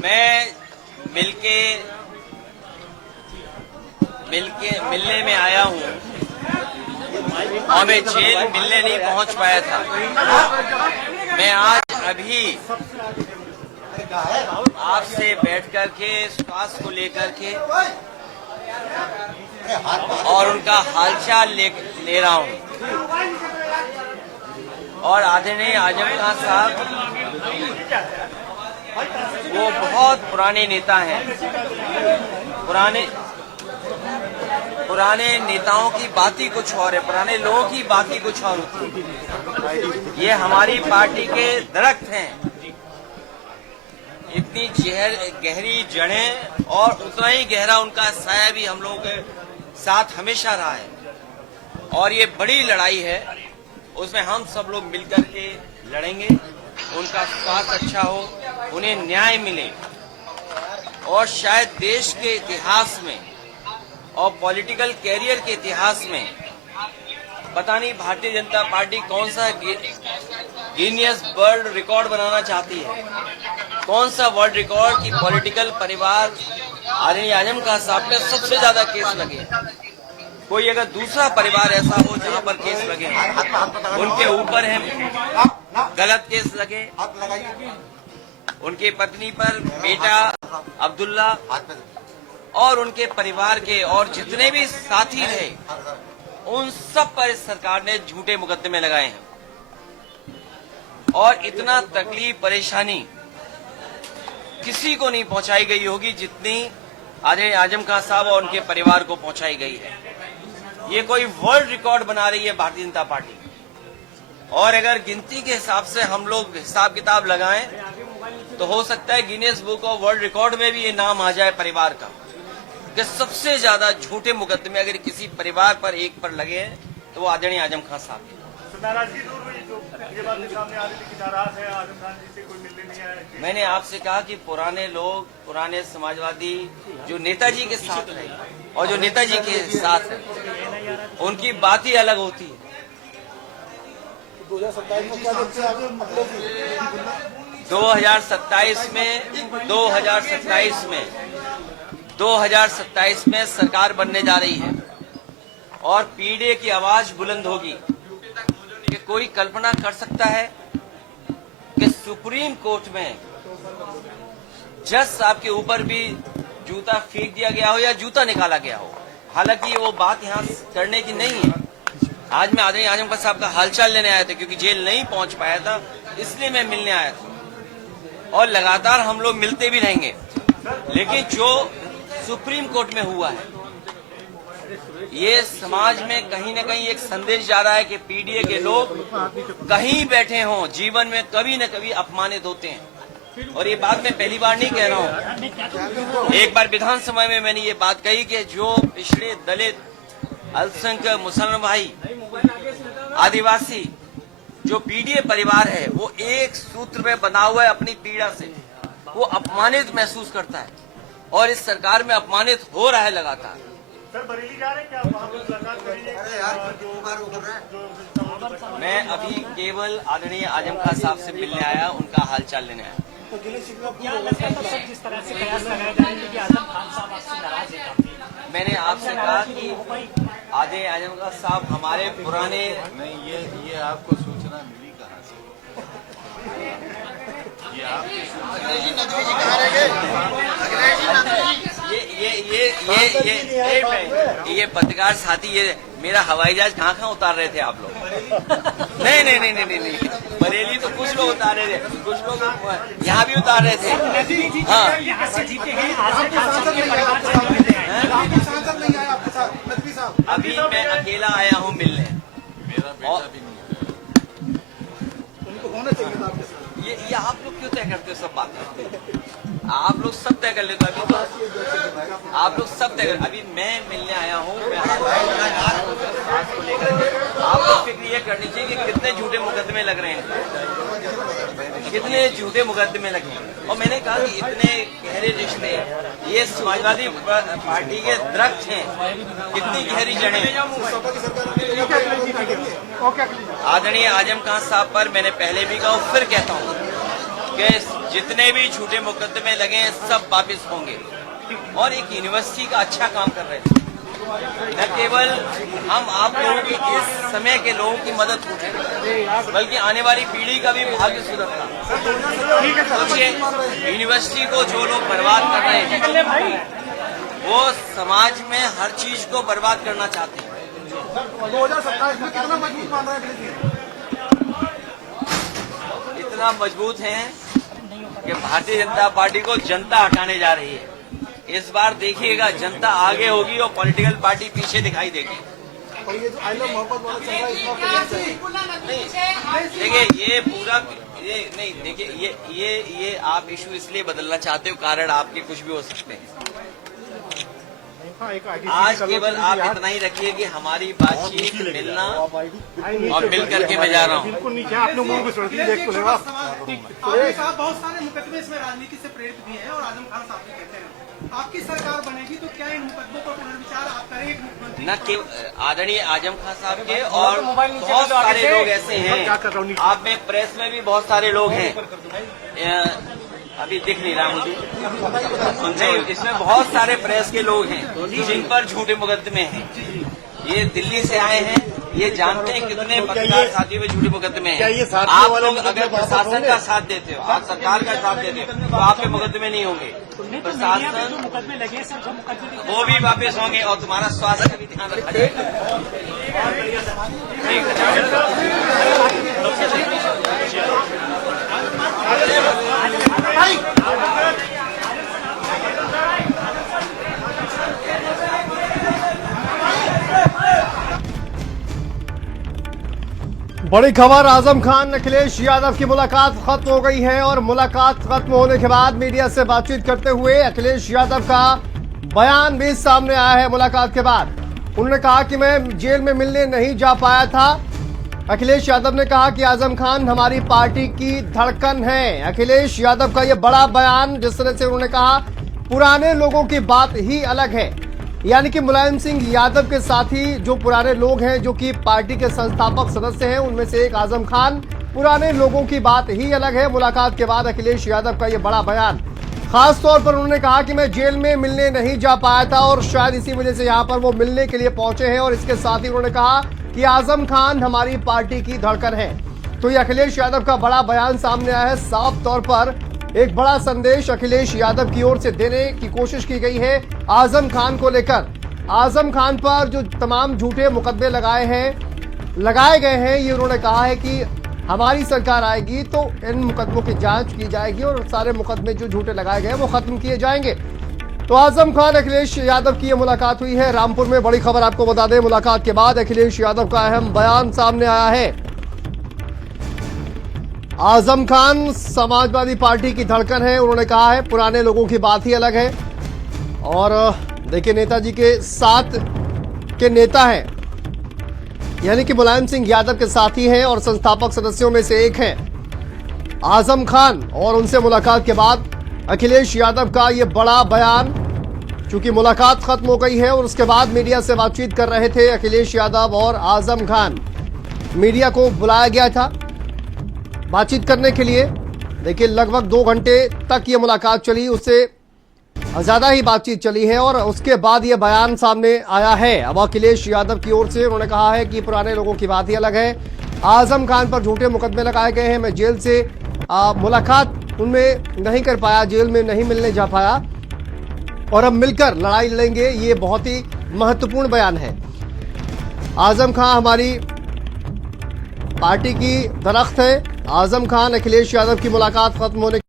मैं मिलने में आया हूँ और मैं जेल मिलने नहीं पहुँच पाया था। मैं आज अभी आपसे बैठ कर के स्वास्थ्य को लेकर के और उनका हालचाल ले रहा हूँ। और आदरणीय आजम खान साहब वो बहुत पुराने नेता हैं। पुराने नेताओं की बात ही कुछ और है, पुराने लोगों की बात ही कुछ और होती है। ये हमारी पार्टी के दरख्त हैं, इतनी गहरी जड़ें और उतना ही गहरा उनका साया भी हम लोगों के साथ हमेशा रहा है। और ये बड़ी लड़ाई है, उसमें हम सब लोग मिलकर के लड़ेंगे। उनका स्वास्थ्य अच्छा हो, उन्हें न्याय मिले और शायद देश के इतिहास में और पॉलिटिकल कैरियर के इतिहास में पता नहीं भारतीय जनता पार्टी कौन सा गिनीज वर्ल्ड रिकॉर्ड बनाना चाहती है, कौन सा वर्ल्ड रिकॉर्ड की पॉलिटिकल परिवार आदरणीय आजम खान साहब पे सबसे ज्यादा केस लगे। कोई अगर दूसरा परिवार ऐसा हो जहां पर केस लगे, उनके ऊपर है गलत केस लगे, उनके पत्नी पर बेटा अब्दुल्ला और उनके परिवार के और जितने भी साथी रहे, उन सब पर इस सरकार ने झूठे मुकदमे लगाए हैं। और इतना तकलीफ परेशानी किसी को नहीं पहुंचाई गई होगी जितनी आदरणीय आजम खान साहब और उनके परिवार को पहुंचाई गई है। ये कोई वर्ल्ड रिकॉर्ड बना रही है भारतीय जनता पार्टी। और अगर गिनती के हिसाब से हम लोग हिसाब किताब लगाएं तो हो सकता है Guinness book of world record में भी ये नाम आ जाए परिवार का कि सबसे ज्यादा झूठे मुकदमे अगर किसी परिवार पर एक पर लगे तो वो आदरणीय आजम खान साहब की। नाराजगी दूर हुई, जो ये बात सामने आ रही थी कि नाराज है आजम खान जी से, कोई मिलने नहीं आया। मैंने आपसे कहा कि पुराने लोग, पुराने समाजवादी जो नेताजी के साथ रहे और जो नेताजी के साथ है, उनकी बात ही अलग होती है। 2027 में सरकार बनने जा रही है और पीडीए की आवाज बुलंद होगी। कि कोई कल्पना कर सकता है कि सुप्रीम कोर्ट में जज साहब के ऊपर भी जूता फेंक दिया गया हो या जूता निकाला गया हो। हालांकि वो बात यहाँ करने की नहीं है। आज मैं आदरणीय आजम खान साहब का हालचाल लेने आया था, क्योंकि जेल नहीं पहुंच पाया था, इसलिए मैं मिलने आया था। और लगातार हम लोग मिलते भी रहेंगे। लेकिन जो सुप्रीम कोर्ट में हुआ है, ये समाज में कहीं न कहीं एक संदेश जा रहा है कि पीडीए के लोग कहीं बैठे हों, जीवन में कभी न कभी अपमानित होते हैं। और ये बात मैं पहली बार नहीं कह रहा हूँ। एक बार विधानसभा में मैंने ये बात कही कि जो पिछड़े, दलित, अल्पसंख्यक, मुसलमान भाई, आदिवासी, जो पीडीए परिवार है, वो एक सूत्र में बना हुआ है अपनी पीड़ा से। वो अपमानित महसूस करता है और इस सरकार में अपमानित हो रहा है लगातार। सर बरेली जा रहे हैं क्या? वहाँ पर मुलाकात करेंगे? मैं अभी केवल आदरणीय आजम खान साहब से मिलने आया, उनका हालचाल लेने आया। मैंने आपसे कहा कि आदरणीय आजम खान साहब हमारे पुराने नहीं, ये आपको सूचना मिली कहाँ से? ये आपकी ये पत्रकार साथी, ये मेरा हवाई जहाज कहाँ उतार रहे थे आप लोग? नहीं, बरेली तो कुछ लोग उतार रहे थे, कुछ लोग यहाँ भी उतार रहे थे। हाँ, अभी मैं अकेला आया हूँ मिलने। मेरा बेटा भी नहीं है। ये आप लोग क्यों तय करते हो सब बातें? आप लोग सब तय कर लेते हो। अभी तो आप लोग सब तय कर, अभी मैं मिलने आया हूँ। मैं को लेकर आप लोग फिक्र ये करनी चाहिए कि कितने झूठे मुकदमे मुकदमे लग रहे हैं, कितने झूठे मुकदमे लगे हैं। और मैंने कहा कि इतने गहरे रिश्ते, ये समाजवादी पार्टी के दरख्त हैं, कितनी गहरी जड़ें। आदरणीय आजम खान साहब पर मैंने पहले भी कहा, फिर कहता हूँ कि जितने भी झूठे मुकदमे लगे हैं सब वापिस होंगे। और एक यूनिवर्सिटी का अच्छा काम कर रहे थे, न केवल हम आप लोगों की इस समय के लोगों की मदद करें, बल्कि आने वाली पीढ़ी का भी भाग्य सुधरता। सोचिए, यूनिवर्सिटी को जो लोग बर्बाद कर रहे हैं, वो समाज में हर चीज को बर्बाद करना चाहते हैं। 2027 में कितना मजबूत मान रहा है? इतना मजबूत है कि भारतीय जनता पार्टी को जनता हटाने जा रही है। इस बार देखिएगा, जनता आगे होगी और पॉलिटिकल पार्टी पीछे दिखाई देगी। और ये जो आई लव मोहब्बत वाला चल रहा है, इसमें देखिए ये पूरा ये नहीं, देखिए ये आप इशू इसलिए बदलना चाहते हो, कारण आपके कुछ भी हो सकते हैं। आज केवल आप इतना ही रखिए कि हमारी बातचीत, मिलना और मिल करके मैं जा रहा हूँ। बिल्कुल नीचे आपने मुंह को छोड़ दी, देख को लेगा। आपने साहब बहुत सारे मुकदमे इसमें राजनीति से प्रेरित भी हैं और आजम खान साहब भी कहते हैं आपकी सरकार बनेगी तो क्या इन मुकदमों पर पुनर्विचार आप करेंगे? मुख्यमंत्री न केवल आदरणीय आजम खान साहब के, और बहुत सारे लोग ऐसे हैं, आप में प्रेस में भी बहुत सारे लोग हैं, अभी दिख नहीं रहा मुझे, नहीं, इसमें बहुत सारे प्रेस के लोग हैं जिन पर झूठे मुकदमे हैं। ये दिल्ली से आए हैं, ये जानते हैं कितने पत्रकार साथियों में झूठे मुकदमे हैं। आप लोग अगर प्रशासन का साथ देते हो, आप सरकार का साथ देते हो, तो आप पे मुकदमे नहीं होंगे। प्रशासन वो भी वापस होंगे और तुम्हारा स्वास्थ्य का भी ध्यान रखा जाएगा। बड़ी खबर, आजम खान अखिलेश यादव की मुलाकात खत्म हो गई है और मुलाकात खत्म होने के बाद मीडिया से बातचीत करते हुए अखिलेश यादव का बयान भी सामने आया है। मुलाकात के बाद उन्होंने कहा कि मैं जेल में मिलने नहीं जा पाया था। अखिलेश यादव ने कहा कि आजम खान हमारी पार्टी की धड़कन है। अखिलेश यादव का यह बड़ा बयान, जिस तरह से उन्होंने कहा पुराने लोगों की बात ही अलग है, यानी कि मुलायम सिंह यादव के साथी जो पुराने लोग हैं, जो कि पार्टी के संस्थापक सदस्य हैं, उनमें से एक आजम खान, पुराने लोगों की बात ही अलग है। मुलाकात के बाद अखिलेश यादव का यह बड़ा बयान, खास तौर पर उन्होंने कहा कि मैं जेल में मिलने नहीं जा पाया था और शायद इसी वजह से यहां पर वो मिलने के लिए पहुंचे हैं। और इसके साथ ही उन्होंने कहा कि आजम खान हमारी पार्टी की धड़कन है। तो ये अखिलेश यादव का बड़ा बयान सामने आया है। साफ तौर पर एक बड़ा संदेश अखिलेश यादव की ओर से देने की कोशिश की गई है आजम खान को लेकर। आजम खान पर जो तमाम झूठे मुकदमे लगाए गए हैं, ये उन्होंने कहा है कि हमारी सरकार आएगी तो इन मुकदमों की जांच की जाएगी और सारे मुकदमे जो झूठे लगाए गए हैं वो खत्म किए जाएंगे। तो आजम खान अखिलेश यादव की ये मुलाकात हुई है रामपुर में। बड़ी खबर आपको बता दें, मुलाकात के बाद अखिलेश यादव का अहम बयान सामने आया है। आजम खान समाजवादी पार्टी की धड़कन है, उन्होंने कहा है पुराने लोगों की बात ही अलग है। और देखिए, नेताजी के साथ के नेता हैं, यानी कि मुलायम सिंह यादव के साथी हैं और संस्थापक सदस्यों में से एक हैं आजम खान। और उनसे मुलाकात के बाद अखिलेश यादव का ये बड़ा बयान, चूंकि मुलाकात खत्म हो गई है और उसके बाद मीडिया से बातचीत कर रहे थे अखिलेश यादव और आजम खान। मीडिया को बुलाया गया था बातचीत करने के लिए। देखिए, लगभग 2 घंटे तक ये मुलाकात चली, उससे ज्यादा ही बातचीत चली है और उसके बाद ये बयान सामने आया है। अब अखिलेश यादव की ओर से उन्होंने कहा है कि पुराने लोगों की बात ही अलग है। आजम खान पर झूठे मुकदमे लगाए गए हैं। मैं जेल से मुलाकात उनमें नहीं कर पाया, जेल में नहीं मिलने जा पाया और अब मिलकर लड़ाई लड़ेंगे। ये बहुत ही महत्वपूर्ण बयान है। आजम खान हमारी पार्टी की दरख्त है। आजम खान अखिलेश यादव की मुलाकात खत्म होने